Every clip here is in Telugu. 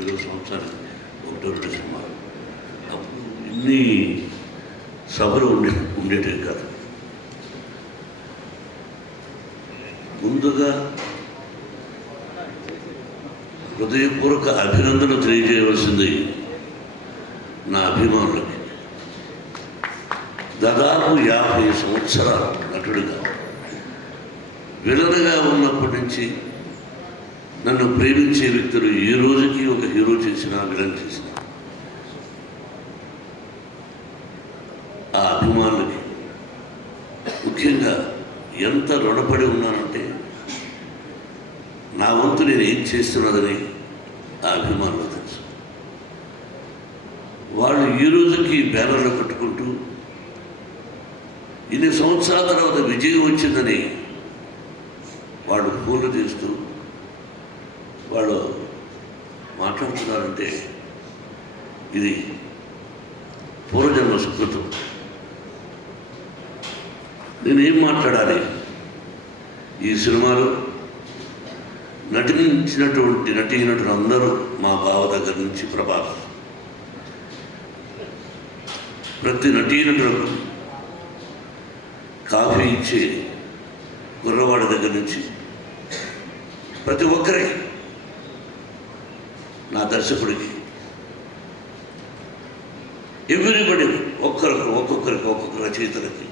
ఏదో సంవత్సరానికి 1-2 సినిమాలు. అప్పుడు ఇన్ని సభలు ఉండేటివి కాదు. ముందుగా హృదయపూర్వక అభినందన తెలియజేయవలసింది నా అభిమానులకి. దాదాపు 50 సంవత్సరాలు నటుడిగా, విలన్గా ఉన్నప్పటి నుంచి నన్ను ప్రేమించే వ్యక్తులు ఈ రోజుకి ఒక హీరో చేసిన, విలన్ చేసిన ఆ అభిమానులకి ముఖ్యంగా ఎంత రుణపడి ఉన్నానంటే, నా వంతు నేను ఏం చేస్తున్నదని ఆ అభిమానులు తెలుసు. వాళ్ళు ఈ రోజుకి బ్యానర్లు కట్టుకుంటూ ఇన్ని సంవత్సరాల తర్వాత విజయం వచ్చిందని వాళ్ళు ఫోన్లు చేస్తూ వాళ్ళు మాట్లాడుతున్నారంటే ఇది పూర్వజన్మ సుకృతం. నేనేం మాట్లాడాలి? ఈ సినిమాలో నటించినటువంటి నటీనటులు అందరూ మా బావ దగ్గర నుంచి ప్రభాస్, ప్రతి నటీనటులకు కాఫీ ఇచ్చే గుర్రవాడి దగ్గర నుంచి ప్రతి ఒక్కరికి, నా దర్శకుడికి, ఎవ్రీబడి, ఒక్కొక్కరికి ఒక్కొక్క రచయితలకి,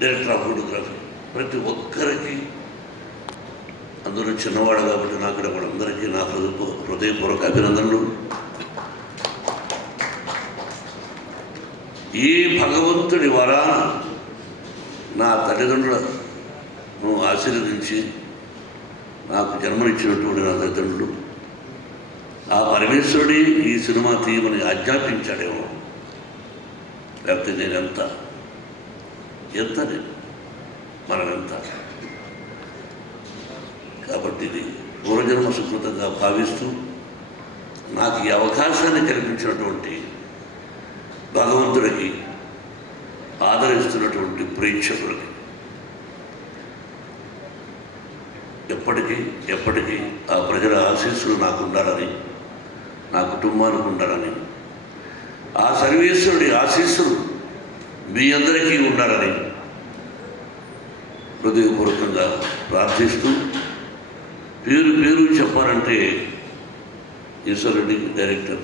డైరెక్టర్ ఆఫ్ ఫోటోగ్రఫీ, ప్రతి ఒక్కరికి, అందులో చిన్నవాడు కాబట్టి నాకు వాళ్ళందరికీ నా హృదయపూర్వక అభినందనలు. ఈ భగవంతుడి వరాన నా తల్లిదండ్రులను ఆశీర్వదించి నాకు జన్మనిచ్చినటువంటి నా తల్లిదండ్రులు, ఆ పరమేశ్వరుడి ఈ సినిమా తీయమని ఆజ్ఞాపించాడేమో, లేకపోతే నేనెంత మనమెంత. కాబట్టి ఇది పూర్వజన్మ సుకృతంగా భావిస్తూ నాకు ఈ అవకాశాన్ని కల్పించినటువంటి భగవంతుడికి, ఆదరిస్తున్నటువంటి ప్రేక్షకులకి ఎప్పటికీ ఆ ప్రజల ఆశీస్సులు నాకు ఉండాలని, నా కుటుంబానికి ఉండాలని, ఆ సర్వేశ్వరుడి ఆశీస్సులు మీ అందరికీ ఉండాలని హృదయపూర్వకంగా ప్రార్థిస్తూ, పేరు చెప్పాలంటే ఈశ్వరుడి డైరెక్టర్,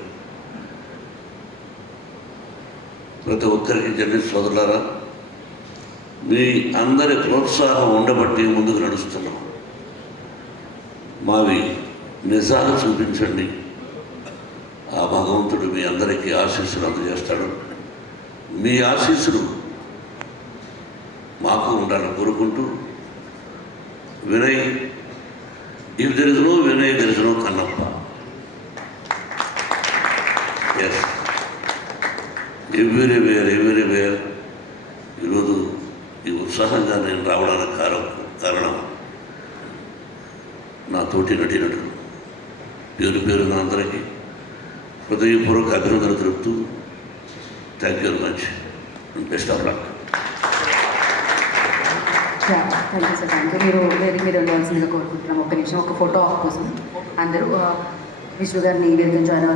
ప్రతి ఒక్కరికి జర్నలిస్ట్ సోదరులారా, మీ అందరి ప్రోత్సాహం ఉండబట్టి ముందుకు నడుస్తున్నాం. మావి నిజాలు చూపించండి, ఆ భగవంతుడు మీ అందరికీ ఆశీస్సులు అందజేస్తాడు. మీ ఆశీస్సులు మాకు ఉండాలని కోరుకుంటూ, Vinay, if there is no Vinay there is no Kannappa. Yes, everywhere ఈరోజు ఈ ఉత్సాహంగా నేను రావడానికి కారణం నా తోటి నటీనటులు. పేరున అందరికీ హృదయపూర్వక అభినందన తెలుపుతూ, thank you very much, best of luck. Thank you sir, thank you. మీరు వెళ్ళవలసిందిగా కోరుకుంటున్నాం. ఒక్క నిమిషం, ఒక ఫోటో ఆఫ్ కోసం అందరూ విష్ణు గారిని వేదిక జాయిన్